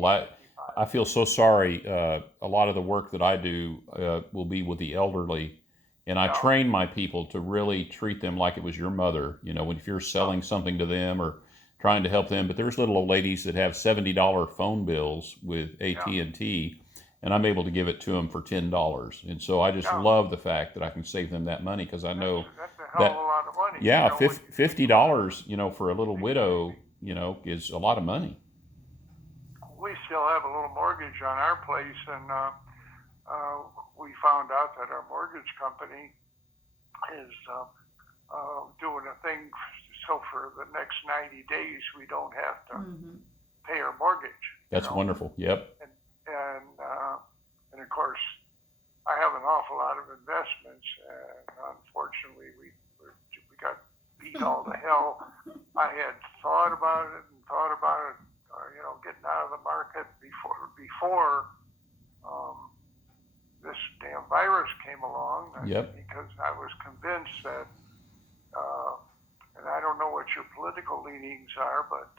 horrible. I feel so sorry. A lot of the work that I do will be with the elderly, and I Yeah, train my people to really treat them like it was your mother. If you're yeah, selling something to them or trying to help them, but there's little old ladies that have $70 phone bills with yeah, AT&T, and I'm able to give it to them for $10. And so I just yeah. love the fact that I can save them that money because I know That's a hell of a that, lot of money, yeah, when you think about it. $50, for a little widow, is a lot of money. We still have a little mortgage on our place, and uh, we found out that our mortgage company is doing a thing so for the next 90 days we don't have to Mm-hmm. pay our mortgage, That's wonderful. Yep. and and uh, and of course I have an awful lot of investments, and unfortunately we got beat all to hell. I had thought about it and thought about it, getting out of the market before um, this damn virus came along, Yep. because I was convinced that, uh, and I don't know what your political leanings are, but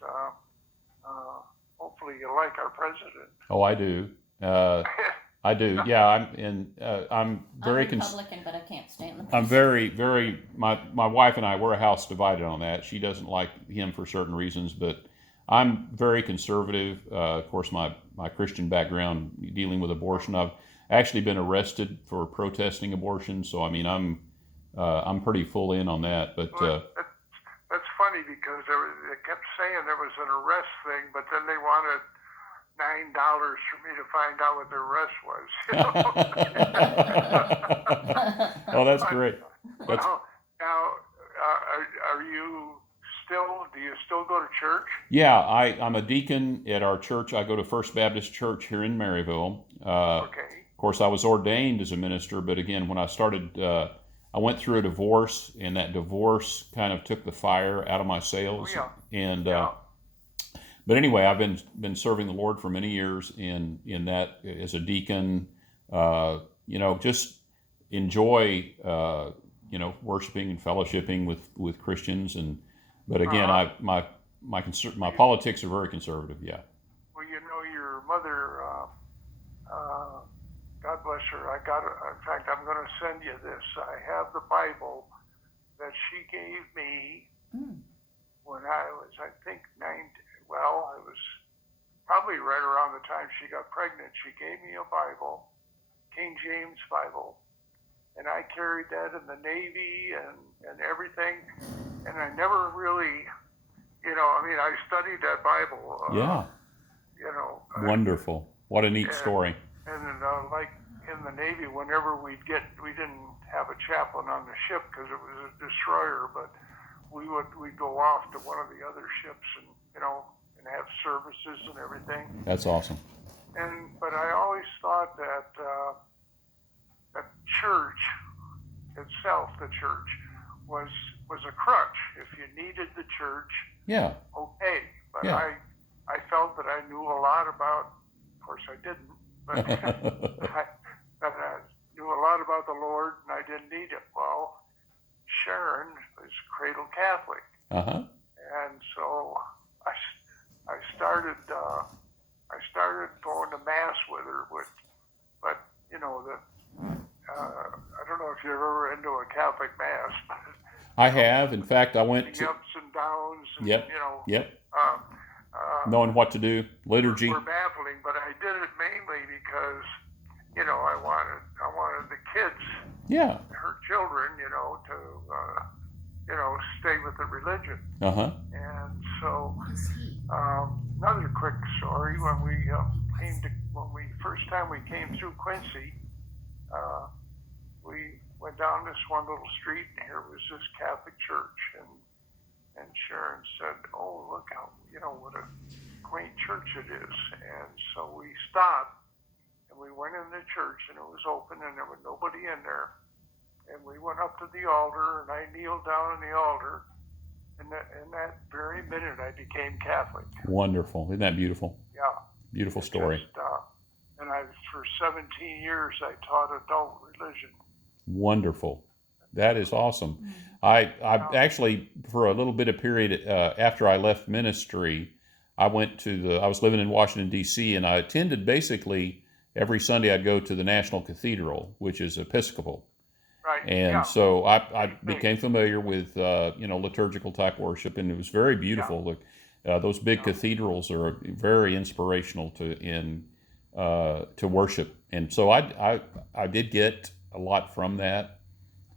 hopefully you like our president. Oh, I do. Uh, I do. Yeah, I'm I'm very Republican, but I can't stand the I'm president. very, very. My wife and I, we're a house divided on that. She doesn't like him for certain reasons, but I'm very conservative. Of course, my Christian background dealing with abortion. I've actually been arrested for protesting abortion, so I mean, I'm pretty full in on that. But Well, that's funny because they kept saying there was an arrest thing, but then they wanted $9 for me to find out what the arrest was. oh, that's But great. That's now, are you still? Do you still go to church? Yeah. I'm a deacon at our church. I go to First Baptist Church here in Maryville. Okay. Of course, I was ordained as a minister, but again, when I started, I went through a divorce, and that divorce kind of took the fire out of my Oh sails. yeah, And yeah. but anyway, I've been serving the Lord for many years in that as a deacon. Just enjoy worshiping and fellowshipping with Christians, and but Uh again, huh. my Well, politics are very conservative. Yeah. your mother. Uh, God bless her. In fact, I'm going to send you this. I have the Bible that she gave me Mm. when I was, I think, 9. Well, it was probably right around the time she got pregnant. She gave me a Bible, King James Bible, and I carried that in the Navy and everything. And I never really, I studied that Bible, Yeah. you know, Wonderful. What a neat and story. like in the Navy, whenever we didn't have a chaplain on the ship because it was a destroyer, but we'd go off to one of the other ships and and have services and everything. That's awesome. But I always thought that that church itself, the church, was was a crutch. If you needed the church, Yeah. okay. But Yeah. I felt that I knew a lot about. Of course, I didn't, but I, that I knew a lot about the Lord, and I didn't need it. Well, Sharon was cradle Catholic, Uh-huh. and so I, I started going to mass with her. But I don't know if you're ever into a Catholic mass, but I have. In fact, I went the to. ups and downs, and Yep. Yep. uh, uh, Knowing what to do. were Liturgy. baffling. But I did it mainly because I wanted the kids, Yeah. her children, to stay with the religion. Uh-huh. And so What is he? another quick story: when we first time we came through Quincy, we went down this one little street, and here was this Catholic church, and Sharon said, "Oh, look how what a quaint church it is." And so we stopped, and we went in the church, and it was open, and there was nobody in there. And we went up to the altar, and I kneeled down on the altar, and in that very minute, I became Catholic. Wonderful. Isn't that beautiful? Yeah, Beautiful it story. just, and for 17 years, I taught adult religion. Wonderful. That is awesome. Mm. I Yeah, actually, for a little bit of period after I left ministry, I was living in Washington, D.C., and I attended basically every Sunday. I'd go to the National Cathedral, which is Episcopal. Right. And Yeah. so I Same thing. became familiar with, liturgical type worship, and it was very Yeah. beautiful. Look, those big Yeah. cathedrals are very inspirational to worship. And so I did get a lot from that.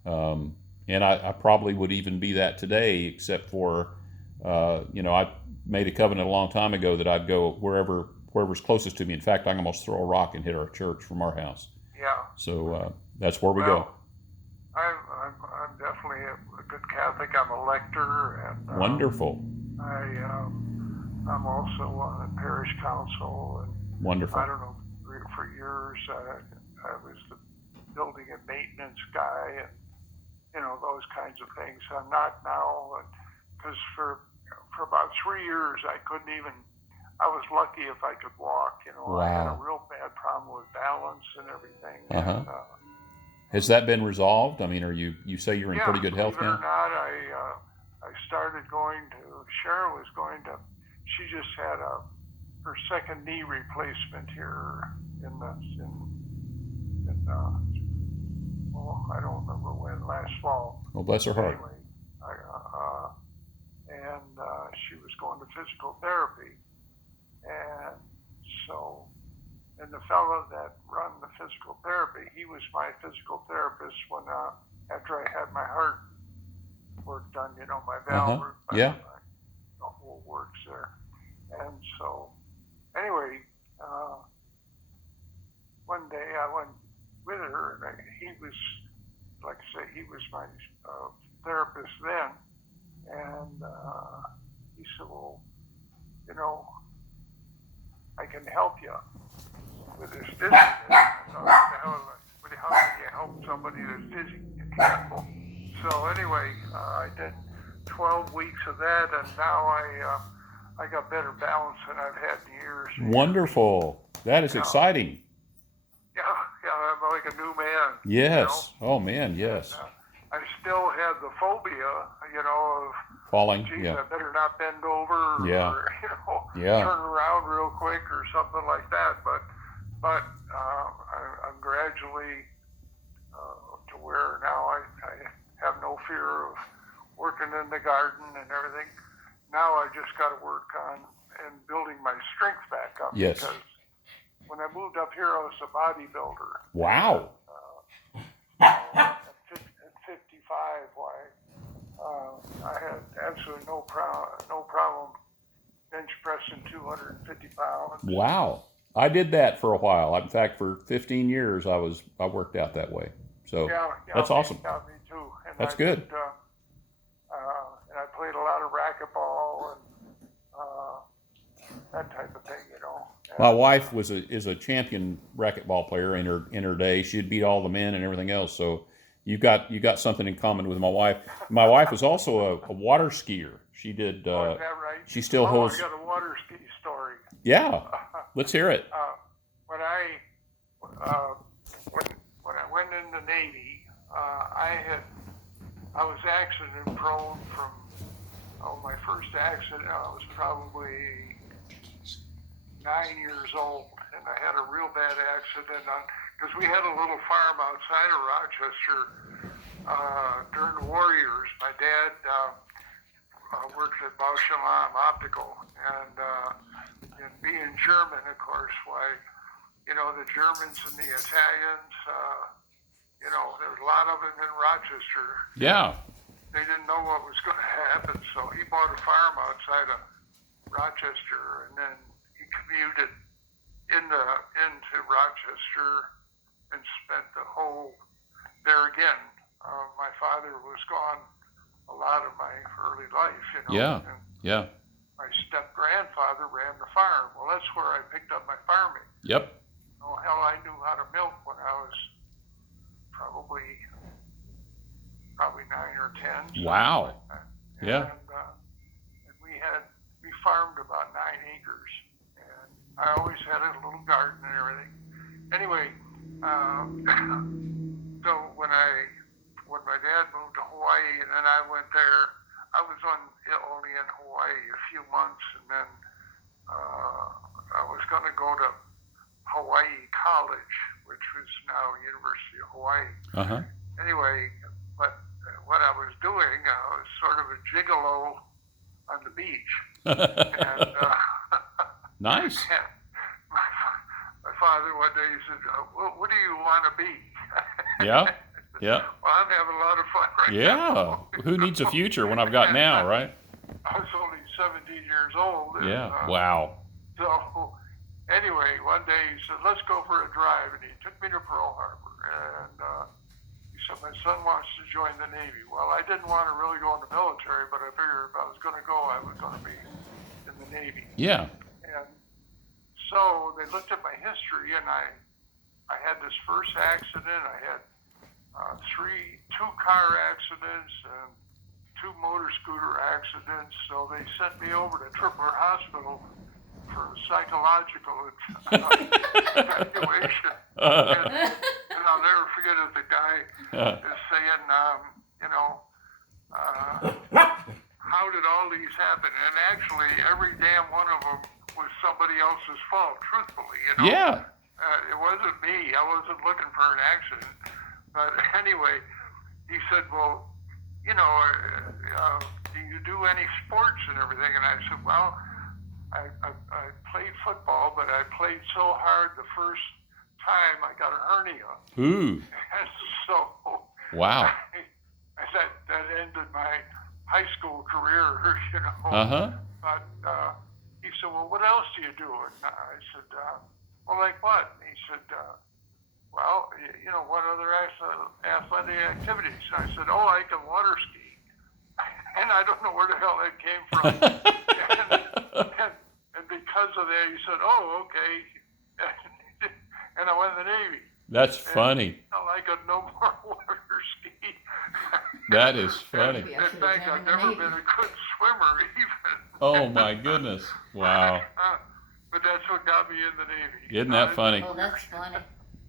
And I probably would even be that today, except for, I made a covenant a long time ago that I'd go wherever's closest to me. In fact, I can almost throw a rock and hit our church from our house. Yeah. So that's where we Well, go. I'm definitely a good Catholic. I'm a lector, and Wonderful, I'm also on the parish council, and wonderful. I don't know, for years I was the building and maintenance guy, and those kinds of things. I'm not now, because for about 3 years I couldn't even. I was lucky if I could walk. I had a Wow. real bad problem with balance and everything. Uh-huh. And, Has that been resolved? I mean, you say you're in yeah, pretty good health believe it or now? not, I started going to. Sharon was going to. She just had her second knee replacement here in I don't remember when, last fall. Well, bless her heart. Anyway, she was going to physical therapy, and so, and the fellow that run the physical therapy, he was my physical therapist when after I had my heart work done, my valve work, Yeah. the whole works there, and so, anyway, one day I went with her, and he was, like I say, he was my therapist then, and he said, well, I can help you with this dizziness. How can you help somebody that's dizzy? You can't. So anyway, I did 12 weeks of that, and now I got better balance than I've had in years. Wonderful. That is Yeah. exciting. Yeah, I'm like a new man. Yes. Oh man, yes. And, I still have the phobia, of Falling. geez, Yeah. I better not bend over Yeah. or Yeah. turn around real quick or something like that. But I'm gradually to where now I have no fear of working in the garden and everything. Now I just got to work on and building my strength back up. Yes. Because when I moved up here, I was a bodybuilder. Wow. At 55, why? I had absolutely no problem bench pressing 250 pounds. Wow. I did that for a while. In fact, for 15 years, I worked out that way. So Yeah, that's awesome. Yeah, me too. And That's I good. Did, and I played a lot of racquetball and that type of thing, And, My wife is a champion racquetball player in her day. She'd beat all the men and everything else. So you got something in common with my wife. My wife was also a water skier. She did. is that right? She still holds. I got a water ski story. Yeah. Let's hear it. When I went in the Navy, I was accident prone from my first accident. I was probably 9 years old, and I had a real bad accident because we had a little farm outside of Rochester during the war years. My dad worked at Bausch and Lomb Optical, and being German, of course, the Germans and the Italians, there was a lot of them in Rochester. Yeah. They didn't know what was going to happen, so he bought a farm outside of Rochester, and then he commuted into Rochester and spent the whole there again. My father was gone a lot of my early life, Yeah. And Yeah. my step-grandfather ran the farm. Well, that's where I picked up my farming. Yep. Oh, hell, I knew how to milk when I was probably 9 or 10. Wow. Yeah. And we farmed about 9 acres, and I always had a little garden and everything. Anyway, so when my dad moved to Hawaii, and then I went there, I was only in Hawaii a few months, and then I was going to go to Hawaii College, which was now University of Hawaii. Uh-huh. Anyway, what I was doing, I was sort of a gigolo on the beach. And Nice. and my father one day said, what do you want to be? Yeah. Yeah. Well, I'm having a lot of fun right Yeah. now. Who needs a future when I've got now, right? I was only 17 years old. And, Yeah. Wow. So anyway, one day he said, let's go for a drive. And he took me to Pearl Harbor. And he said, my son wants to join the Navy. Well, I didn't want to really go in the military, but I figured if I was going to go, I was going to be in the Navy. Yeah. And so they looked at my history, and I had this first accident. I had two car accidents and 2 motor scooter accidents. So they sent me over to Tripler Hospital for psychological evaluation. And I'll never forget it. The guy is saying, how did all these happen? And actually, every damn one of them was somebody else's fault, truthfully. Yeah. It wasn't me. I wasn't looking for an accident. But anyway, he said, well, do you do any sports and everything? And I said, well, I played football, but I played so hard the first time I got a hernia. Ooh. And so Wow. that ended my high school career, Uh-huh. But he said, well, what else do you do? And I said, well, like what? And he said, well, what other athletic activities? And I said, oh, I can water ski. And I don't know where the hell that came from. and because of that, he said, oh, okay. And I went in the Navy. That's funny. I could no more water ski. That is funny. In fact, I've never been a good swimmer even. Oh my goodness. Wow. But that's what got me in the Navy. Isn't that funny? Oh, that's funny.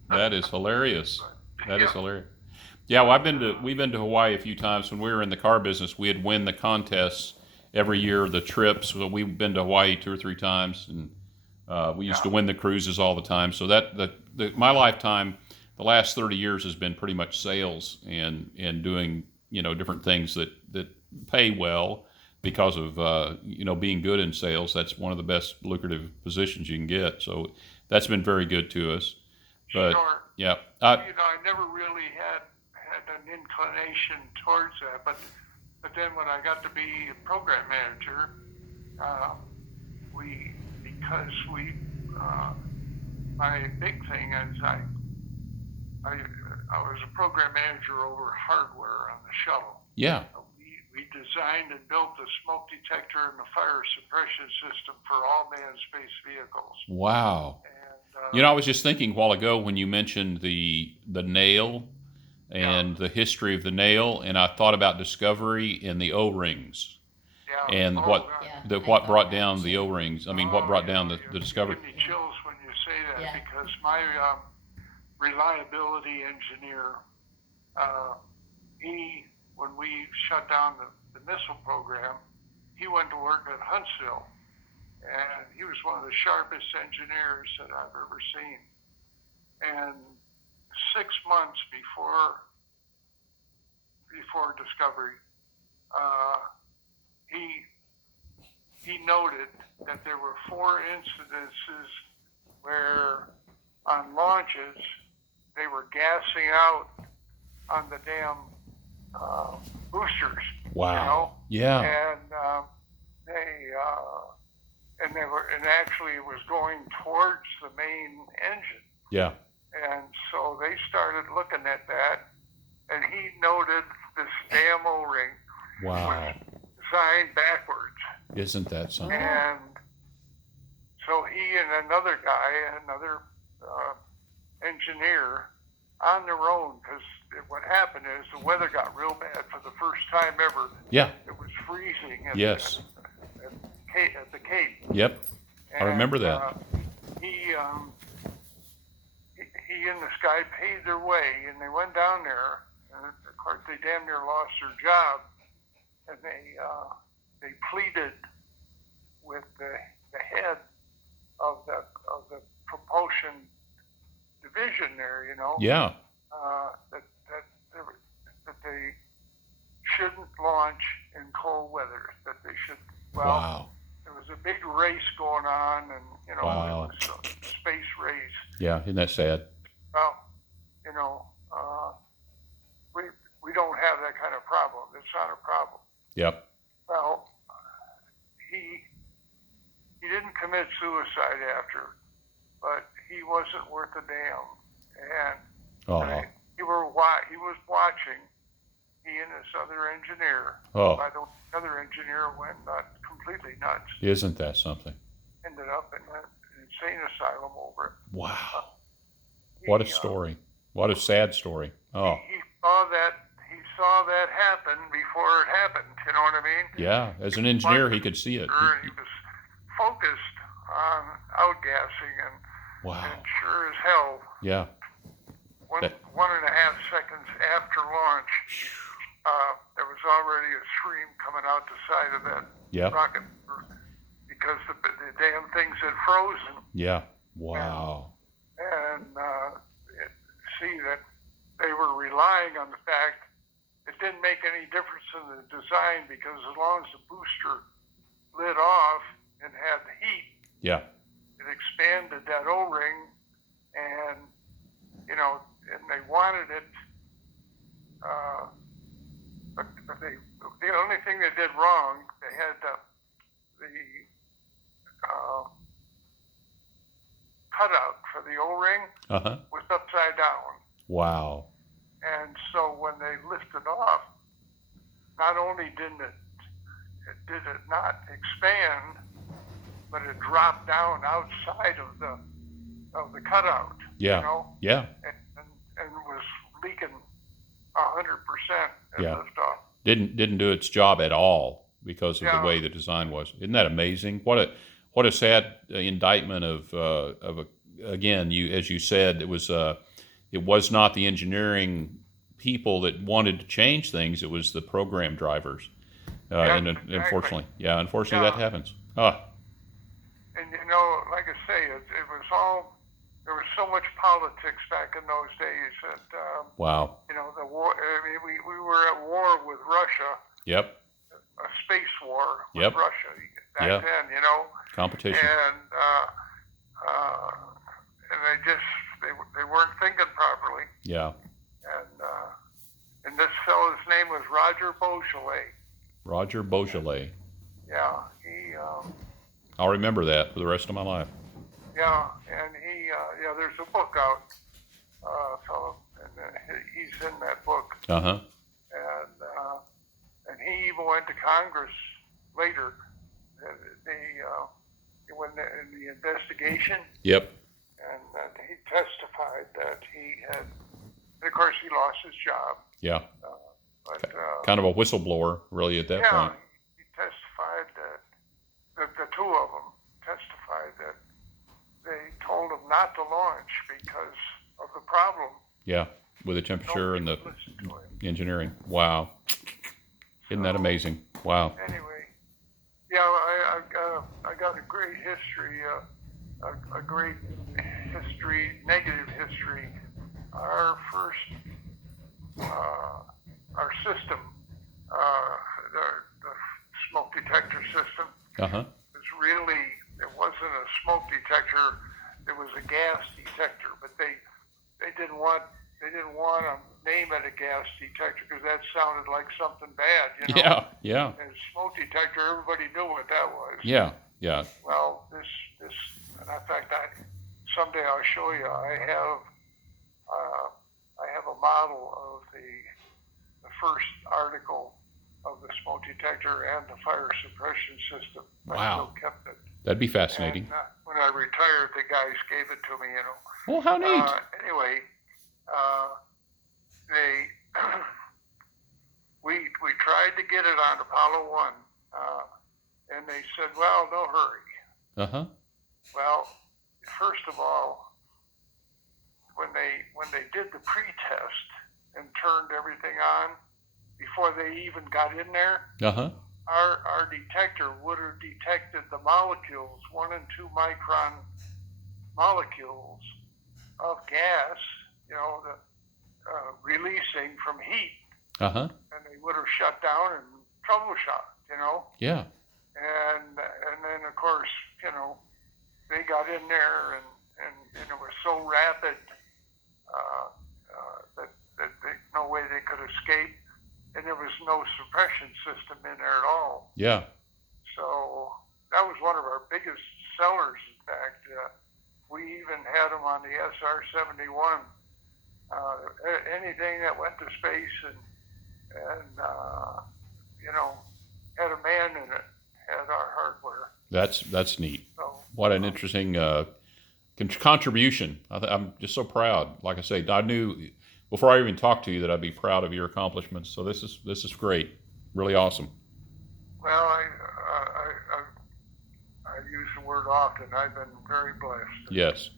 That is hilarious. That is hilarious. Yeah, well, we've been to Hawaii a few times. When we were in the car business, we'd win the contests every year, the trips. So we've been to Hawaii 2 or 3 times, and we used to win the cruises all the time. So my lifetime, the last 30 years has been pretty much sales and doing different things that pay well because of being good in sales. That's one of the best lucrative positions you can get. So that's been very good to us. But Sure. yeah, I never really had an inclination towards that, but then when I got to be a program manager, my big thing is I was a program manager over hardware on the shuttle. yeah, We designed and built the smoke detector and the fire suppression system for all manned space vehicles. wow. And I was just thinking a while ago when you mentioned the nail and the history of the nail, and I thought about Discovery and the O-rings and what brought down the O-rings. I mean, what brought down the Discovery? Give me chills when you say that, Yeah. because my reliability engineer, when we shut down the missile program, he went to work at Huntsville, and he was one of the sharpest engineers that I've ever seen. And 6 months before Discovery, he noted that there were 4 incidences where on launches they were gassing out on the damn boosters. Wow. Yeah. And and actually it was going towards the main engine. Yeah. And so they started looking at that, and he noted this damn O-ring Wow. designed backwards. Isn't that something? And so he and another guy, another engineer, on their own, because what happened is the weather got real bad for the first time ever. Yeah. It was freezing at the Cape. Yep. I remember that. He and this guy paid their way, and they went down there, and of course they damn near lost their job, and they pleaded with the the head of the propulsion division there, Yeah. that they shouldn't launch in cold weather. That they should. Well, Wow. there was a big race going on, and Wow. it was a space race. Yeah. Isn't that sad? Well, you know, we don't have that kind of problem. It's not a problem. Yep. Well, he didn't commit suicide after, but he wasn't worth a damn. And Oh. he was watching. He and this other engineer. Oh. By the way, the other engineer went completely nuts. Isn't that something? Ended up in an insane asylum over it. Wow. What a story. What a sad story. Oh. He saw that happen before it happened. You know what I mean? Yeah. As an engineer, he could see it. He was focused on outgassing, and Wow. sure as hell, Yeah. 1.5 seconds after launch, there was already a stream coming out the side of that Yep. rocket because the damn things had frozen. Yeah. Wow. And see that they were relying on the fact it didn't make any difference in the design, because as long as the booster lit off and had the heat, Yeah. it expanded that O-ring, and and they wanted it, but the only thing they did wrong, they had the cutout for the O-ring Uh-huh. was upside down. Wow. And so when they lifted off, not only did it not expand, but it dropped down outside of the cutout. Yeah. Yeah. And was leaking 100% at Yeah. liftoff. Didn't do its job at all because of Yeah. the way the design was. Isn't that amazing? What a sad indictment of again, as you said, it was not the engineering people that wanted to change things. It was the program drivers. And Exactly. unfortunately Yeah. that happens. Ah. And like I say, it was all, there was so much politics back in those days that Wow. the war. I mean, we were at war with Russia, Yep. a space war with Yep. Russia back Yeah. then. Competition. And they weren't thinking properly. Yeah. And this fellow's name was Roger Beaujolais. Roger Beaujolais. Yeah, I'll remember that for the rest of my life. yeah, and there's a book out, fellow, and he's in that book, Uh-huh. and he even went to Congress later. When in the investigation, Yep. and he testified that he had, and of course, he lost his job. Yeah. But Kind of a whistleblower, really, at that yeah, point. he testified that the two of them testified that they told him not to launch because of the problem. Yeah. With the temperature and the Nobody listened to him. engineering. Wow. Isn't that amazing? Wow. Anyway, yeah, I got a great history, a great history, negative history. Our first, our system, the smoke detector system, Uh-huh. it wasn't a smoke detector, it was a gas detector, but they didn't want to name it a gas detector because that sounded like something bad, Yeah. Yeah. And smoke detector, everybody knew what that was. Yeah. Yeah. Well, this, and in fact, someday I'll show you. I have a model of the first article of the smoke detector and the fire suppression system. I Wow. still kept it. That'd be fascinating. And, when I retired, the guys gave it to me. Well, how neat. Anyway, we tried to get it on Apollo 1, and they said, well, no hurry. Uh-huh. Well, first of all, when they did the pre-test and turned everything on, before they even got in there, Uh-huh. our detector would have detected the molecules, 1 and 2 micron molecules of gas, the releasing from heat, Uh-huh. and they would have shut down and troubleshot. Yeah. And then of course, they got in there and it was so rapid that no way they could escape, and there was no suppression system in there at all. Yeah. So that was one of our biggest sellers. In fact, we even had them on the SR-71. Anything that went to space and had a man in it had our hardware. That's neat. So, What an interesting contribution. I'm just so proud. Like I say, I knew before I even talked to you that I'd be proud of your accomplishments. So this is great. Really awesome. well, I use the word often. I've been very blessed. Yes.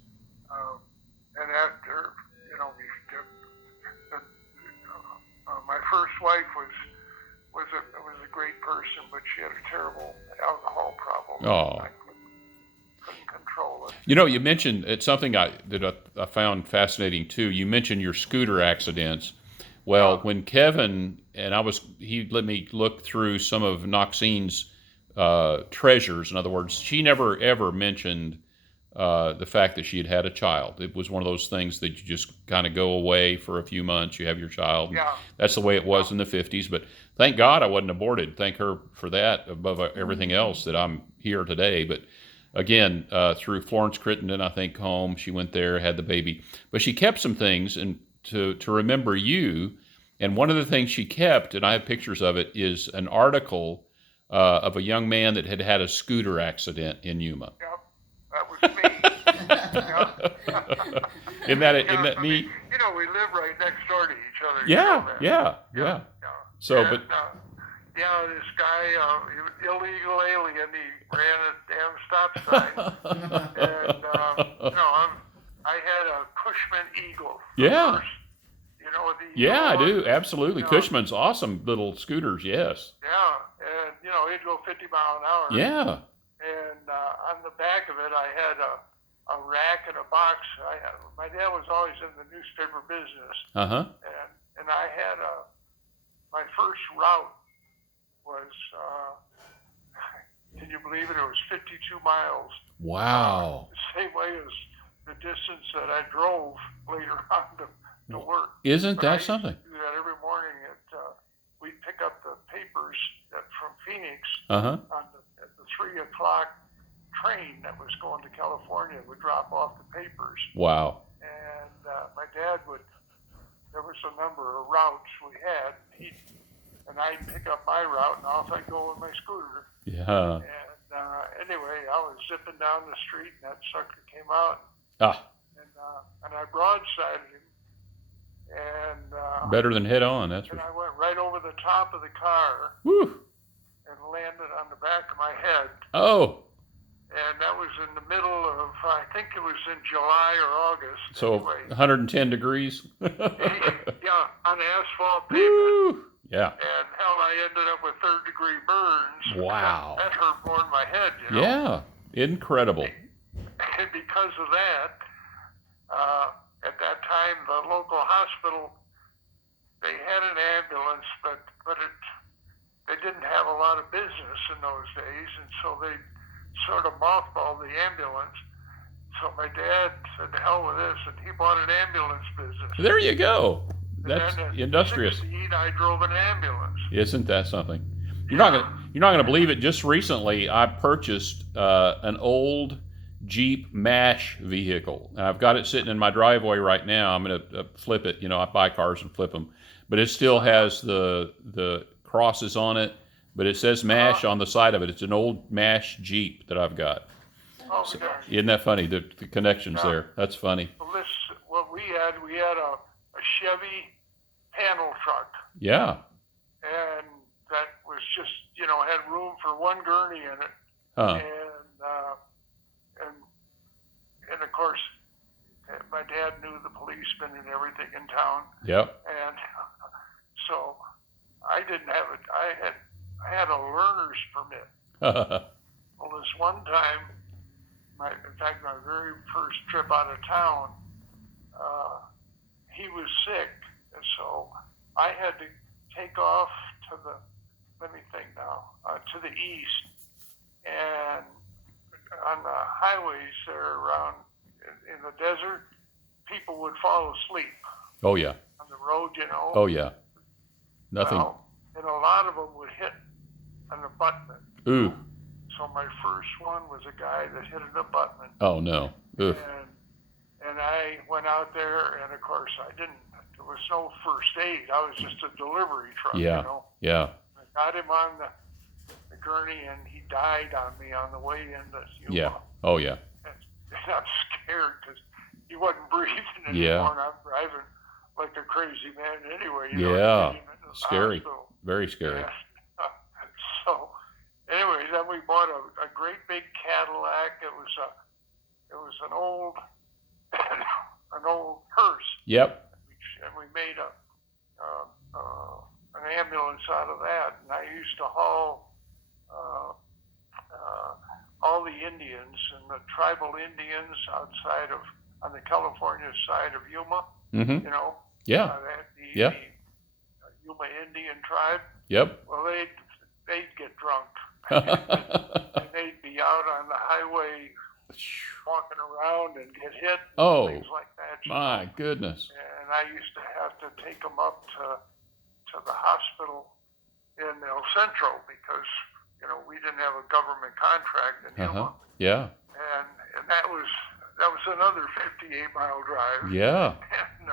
And after, my first wife was a great person, but she had a terrible alcohol problem. Oh. I couldn't control it. You mentioned it's something that I found fascinating too. You mentioned your scooter accidents. Well, when Kevin and he let me look through some of Knoxine's treasures. In other words, she never ever mentioned the fact that she had had a child. It was one of those things that you just kind of go away for a few months. You have your child. Yeah. That's the way it was in the 50s. But thank God I wasn't aborted. Thank her for that above everything else that I'm here today. But again, through Florence Crittenden, I think, home, she went there, had the baby. But she kept some things and to remember you. And one of the things she kept, and I have pictures of it, is an article of a young man that had had a scooter accident in Yuma. Yep, that was me. Isn't that neat? We live right next door to each other. Yeah. So, and, but this guy, illegal alien, he ran a damn stop sign, and I had a Cushman Eagle. Yeah. First, I do absolutely. Cushman's awesome little scooters. Yes. Yeah, and he'd go 50 mile an hour. Yeah. And on the back of it, I had a rack and a box. My dad was always in the newspaper business. Uh-huh. And I had my first route was, can you believe it? It was 52 miles. Wow. The same way as the distance that I drove later on to work. Isn't that something? I used to do that every morning. We'd pick up the papers from Phoenix Uh-huh. at the 3 o'clock train that was going to California. Would drop off the papers. Wow. And my dad there was a number of routes we had. And I'd pick up my route, and off I'd go with my scooter. Yeah. And anyway, I was zipping down the street, and that sucker came out. Ah. And I broadsided him. And better than head on. That's and I went right over the top of the car. Woo. And landed on the back of my head. Oh. And that was in the middle of, I think it was in July or August. So anyway. 110 degrees. Yeah, on asphalt pavement. Woo. Yeah. And hell, I ended up with third-degree burns. Wow. That hurt more than my head, Yeah. Incredible. And because of that, at that time, the local hospital, they had an ambulance, but they didn't have a lot of business in those days, and so they sort of mothballed the ambulance. So my dad said, "To hell with this," and he bought an ambulance business. There you go. That's and then industrious. At 16, I drove an ambulance. Isn't that something? You're not gonna believe it. Just recently, I purchased an old Jeep MASH vehicle, and I've got it sitting in my driveway right now. I'm gonna flip it. I buy cars and flip them, but it still has the crosses on it. But it says MASH on the side of it. It's an old MASH Jeep that I've got. Oh, So, gosh. isn't that funny? The connections there. That's funny. Well, what we had a Chevy panel truck, Yeah. and that was just, had room for one gurney in it. Huh. And of course, my dad knew the policeman and everything in town, Yep. and so I didn't have it. I I had a learner's permit. Well, this one time, in fact, my very first trip out of town, he was sick, and so I had to take off to let me think now, to the east, and on the highways there around in the desert, people would fall asleep Oh yeah. on the road, you know. Oh yeah. Nothing. Well, and a lot of them would hit an abutment. Ooh. So my first one was a guy that hit an abutment. Oh no. Oof. And I went out there, and of course there was no first aid. I was just a delivery truck, Yeah. you know. Yeah. I got him on the gurney, and he died on me on the way into Yuma. Yeah. Oh yeah. And I'm scared because he wasn't breathing anymore, Yeah. and I'm driving like a crazy man anyway. Yeah. To get him into the Scary. hospital. Very scary. And, so, anyway, then we bought a great big Cadillac. It was an old hearse, Yep. and we made an ambulance out of that. And I used to haul all the Indians and the tribal Indians on the California side of Yuma. Mm-hmm. You know, Yeah. the Yuma Indian tribe. Yep. Well, they'd get drunk, and they'd be out on the highway walking around and get hit, Oh, things like that. my goodness. And I used to have to take them up to the hospital in El Centro because, you know, we didn't have a government contract in Yuma. Yeah. And that was another 58-mile drive. Yeah. And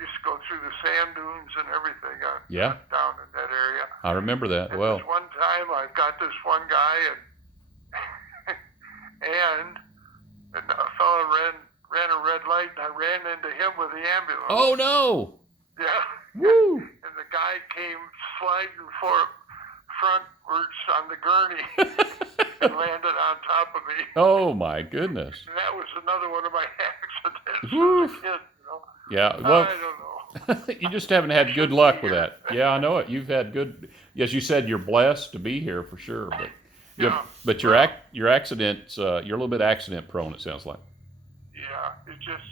used to go through the sand dunes and everything Yeah. down in that area. I remember that And well. this one time I got this one guy, and a fellow ran a red light, and I ran into him with the ambulance. Oh no. Yeah. Woo. And the guy came sliding frontwards on the gurney and landed on top of me. Oh my goodness. And that was another one of my accidents Woo. as a kid, you know. Yeah. Well, I don't know. you just haven't had good luck with that. Yeah, I know it. You've had good. Yes, you said you're blessed to be here for sure, but Yeah. but your accidents, you're a little bit accident prone. It sounds like. Yeah, it just,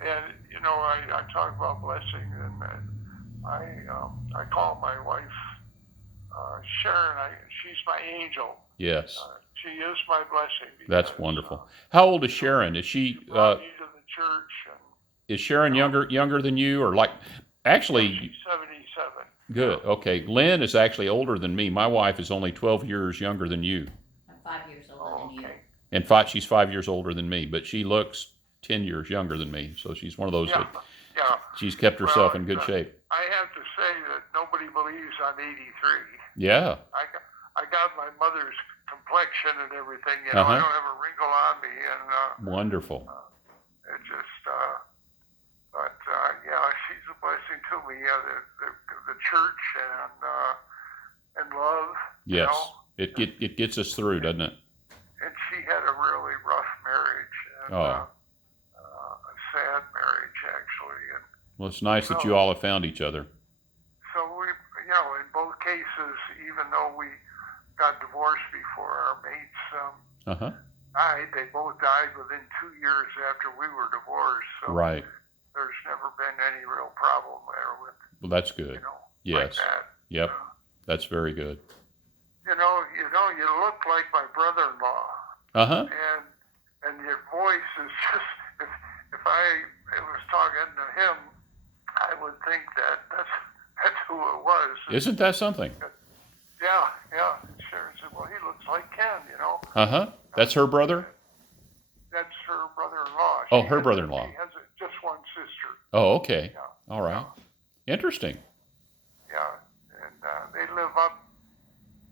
and you know, I talk about blessing, and I call my wife Sharon. She's my angel. Yes. She is my blessing. That's wonderful. How old is Sharon? Is she? Brought me to the church, and Is Sharon younger than you, or like? Actually, she's 77. good. Okay, Lynn is actually older than me. My wife is only 12 years younger than you, I'm 5 years older than you. Okay. and she's 5 years older than me. But she looks 10 years younger than me, so she's one of those Yeah, that yeah. she's kept herself Well, in good shape. I have to say that nobody believes I'm 83. Yeah. I got my mother's complexion and everything. You know, I Uh-huh. don't have a wrinkle on me, and Wonderful. it just. Yeah, she's a blessing to me. Yeah, the church and love. You Yes. know? It gets us through, doesn't it? And she had a really rough marriage, and Oh. a sad marriage actually. And Well, it's nice that you all have found each other. so we, you know, in both cases, even though we got divorced before our mates Uh-huh. died, they both died within 2 years after we were divorced. So Right. there's never been any real problem there with, Well, that's you good. know, Yes. like that. Yep. That's very good. You look like my brother-in-law, Uh-huh. and your voice is just. If I was talking to him, I would think that's who it was. Isn't that something? Yeah. Sharon said, "Well, he looks like Ken, you know." Uh-huh. That's her brother? That's her brother-in-law. Oh, her brother-in-law. She has just one sister. Oh, okay. Yeah. All right. Interesting. Yeah, and they live up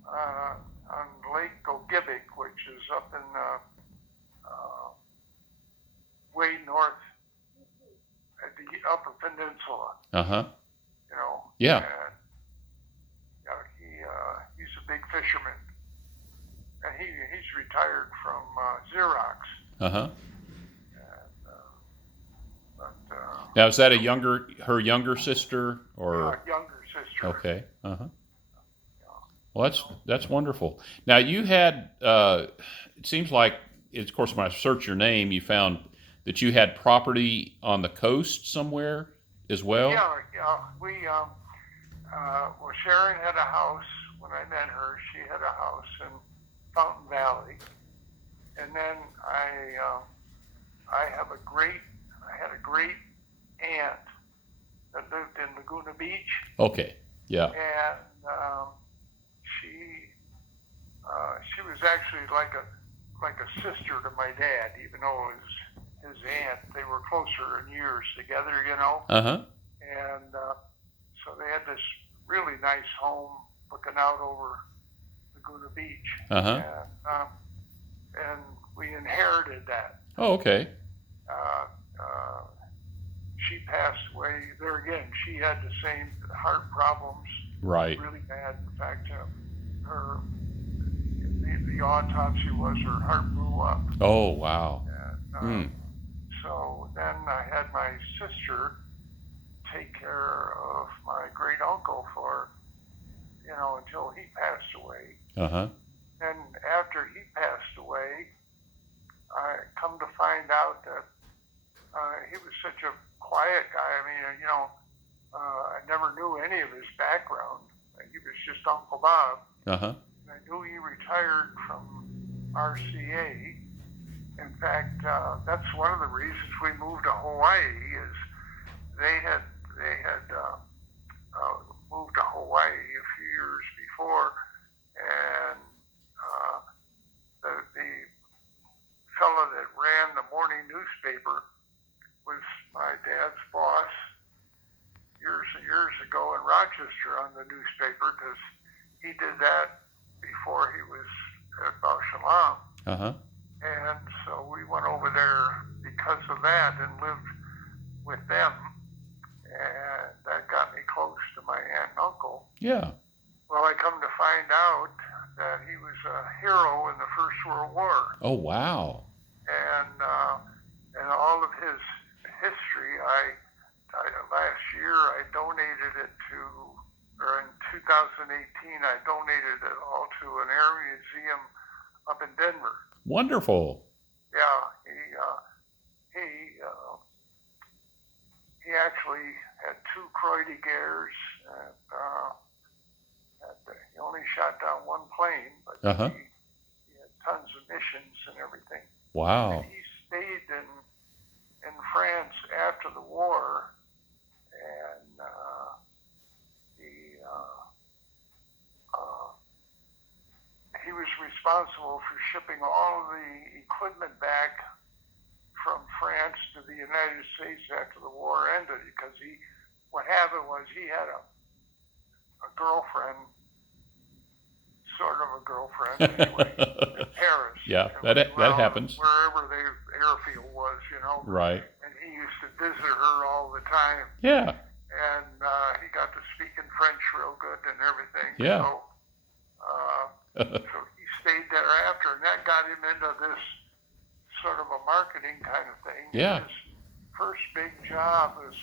on Lake Ogibic, which is up in way north at the Upper Peninsula. Uh-huh. You know. Yeah. And, he's a big fisherman, and he's retired from Xerox. Uh-huh. But Now, is that her younger sister, or? younger sister. Okay. Uh-huh. Well, that's wonderful. Now you had. It seems like, of course, when I searched your name, you found that you had property on the coast somewhere as well. Yeah, yeah. Well, Sharon had a house when I met her. She had a house in Fountain Valley, and then I had a great aunt that lived in Laguna Beach, Okay. Yeah. and she was actually like a sister to my dad, even though it was his aunt. They were closer in years together, you know. Uh huh. And so they had this really nice home looking out over Laguna Beach, Uh huh. and we inherited that. Oh, okay. Uh, uh, she passed away there again. She had the same heart problems, Right. really bad. In fact, her the autopsy was her heart blew up. Oh, wow. And, so then I had my sister take care of my great uncle for, until he passed away. Uh huh. And after he passed away, I come to find out that he was such a quiet guy. I mean, I never knew any of his background. He was just Uncle Bob. Uh huh. I knew he retired from RCA. In fact, that's one of the reasons we moved to Hawaii. Is they had moved to Hawaii a few years before, and the fellow that ran the morning newspaper was my dad's boss years and years ago in Rochester on the newspaper, because he did that before he was at Bausch and Lomb. Uh huh. And so we went over there because of that and lived with them. And that got me close to my aunt and uncle. Yeah. Well, I come to find out that he was a hero in the First World War. Oh, wow. And all of his history, last year I donated it or in 2018, I donated it all to an air museum up in Denver. Wonderful. Yeah, he actually had 2 Croydie-Gares, and he only shot down 1 plane, but Uh-huh. he had tons of missions and everything. Wow. And he stayed in France after the war, and he was responsible for shipping all of the equipment back from France to the United States after the war ended, because what happened was he had a girlfriend, sort of a girlfriend anyway, in Paris. Yeah, And that happens. Wherever the airfield was, Right. And he used to visit her all the time. Yeah. And he got to speak in French real good and everything. Yeah. So he stayed there after, and that got him into this sort of a marketing kind of thing. Yeah. His first big job was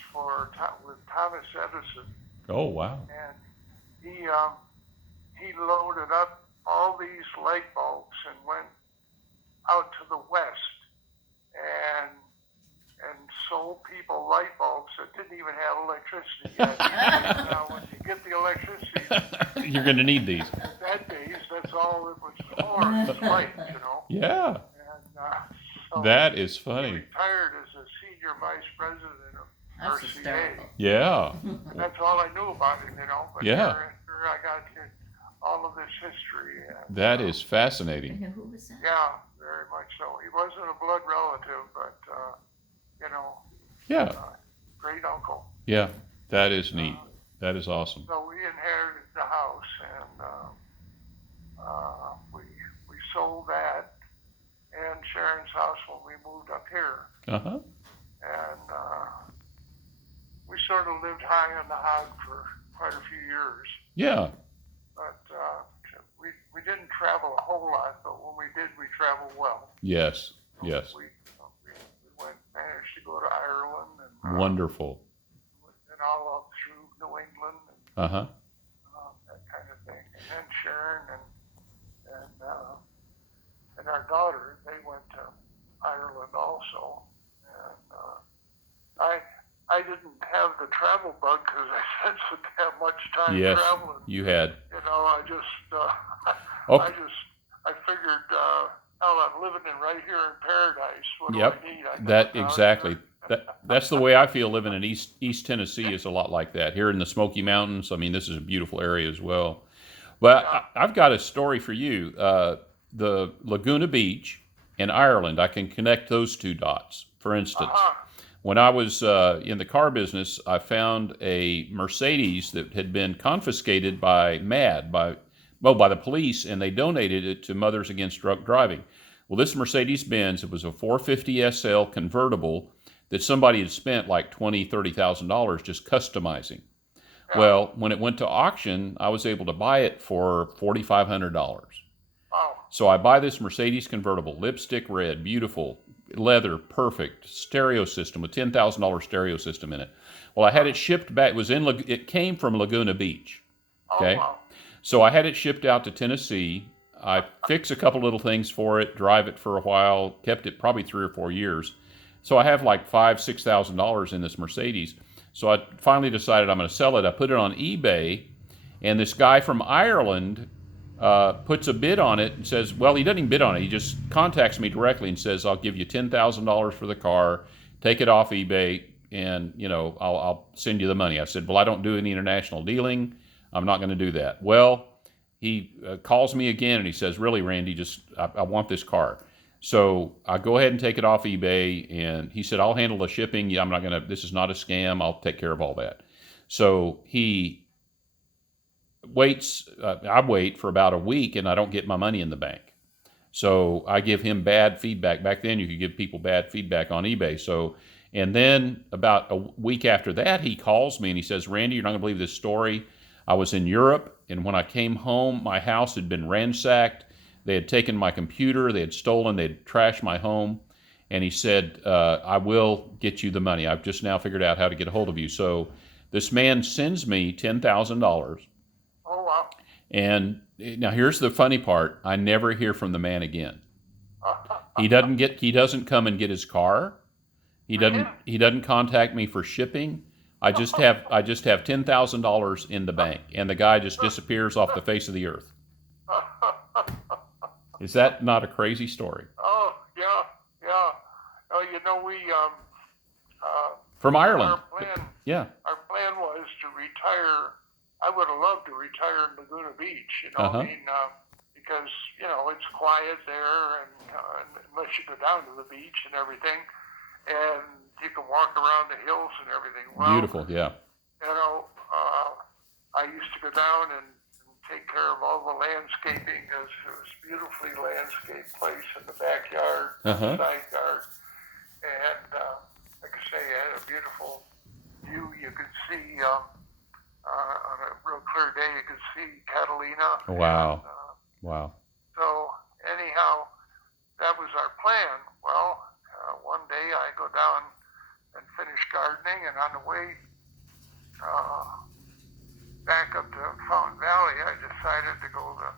with Thomas Edison, Oh, wow. and he loaded up all these light bulbs and went out to the west and sold people light bulbs that didn't even have electricity yet. Now, when you get the electricity, You're going to need these. that days, that's all it was for, was light. Yeah. And so That is he funny. retired as a senior vice president of That's RCA. hysterical. Yeah. And that's all I knew about him, But Yeah. here I got all of this history. And, That is fascinating. And who was that? Yeah, very much so. He wasn't a blood relative, but, Yeah. great uncle. Yeah. That is neat. That is awesome. So we inherited the house, and we sold that and Sharon's house when we moved up here. Uh-huh. And we sort of lived high on the hog for quite a few years. Yeah. But we didn't travel a whole lot, but when we did, we traveled well. Yes. Yes. We managed to go to Ireland and Wonderful. and all up through New England and Uh-huh. that kind of thing. And then Sharon didn't have the travel bug because I didn't have much time Yes, traveling. you had. You know, I just, Okay. I figured, hell, I'm living right here in paradise. What Yep. do I need? I go That down exactly. here. That's the way I feel living in East Tennessee is a lot like that. Here in the Smoky Mountains, I mean, this is a beautiful area as well. But Yeah. I've got a story for you. The Laguna Beach in Ireland, I can connect those two dots. For instance, when I was in the car business, I found a Mercedes that had been confiscated by by the police, and they donated it to Mothers Against Drunk Driving. Well, this Mercedes-Benz, it was a 450 SL convertible that somebody had spent like $20,000-$30,000 just customizing. Yeah. Well, when it went to auction, I was able to buy it for $4,500. Wow. So I buy this Mercedes convertible, lipstick red, beautiful, leather, perfect, stereo system with $10,000 stereo system in it. Well, I had it shipped back. It came from Laguna Beach. Okay. Oh, wow. So I had it shipped out to Tennessee. I fixed a couple little things for it, drive it for a while, kept it probably 3 or 4 years. So I have like $5,000-$6,000 in this Mercedes. So I finally decided I'm going to sell it. I put it on eBay, and this guy from Ireland puts a bid on it and says, well, he doesn't even bid on it. He just contacts me directly and says, I'll give you $10,000 for the car, take it off eBay, and I'll send you the money. I said, well, I don't do any international dealing. I'm not going to do that. Well, he calls me again and he says, really, Randy, I want this car. So I go ahead and take it off eBay, and he said, I'll handle the shipping. Yeah, this is not a scam. I'll take care of all that. So he waits, I wait for about a week, and I don't get my money in the bank. So I give him bad feedback. Back then you could give people bad feedback on eBay. And then about a week after that, he calls me and he says, Randy, you're not gonna believe this story. I was in Europe, and when I came home, my house had been ransacked. They had taken my computer, they had stolen, they had trashed my home. And he said, I will get you the money. I've just now figured out how to get a hold of you. So this man sends me $10,000. Oh, wow. And now here's the funny part. I never hear from the man again. He doesn't come and get his car. He doesn't contact me for shipping. I just have $10,000 in the bank, and the guy just disappears off the face of the earth. Is that not a crazy story? Oh, yeah, yeah. Oh, we From Ireland. Our plan was to retire. I would have loved to retire in Laguna Beach, Uh-huh. Because, it's quiet there, and unless you go down to the beach and everything, and you can walk around the hills and everything. Well, Beautiful, yeah. I used to go down and take care of all the landscaping, because it was a beautifully landscaped place in the backyard, Uh-huh. side yard, and like I say, it had a beautiful view. You could see on a real clear day, you could see Catalina. Wow. And, Wow. so anyhow, that was our plan. Well, one day I go down and finish gardening, and on the way back up to Fountain Valley, I decided to go to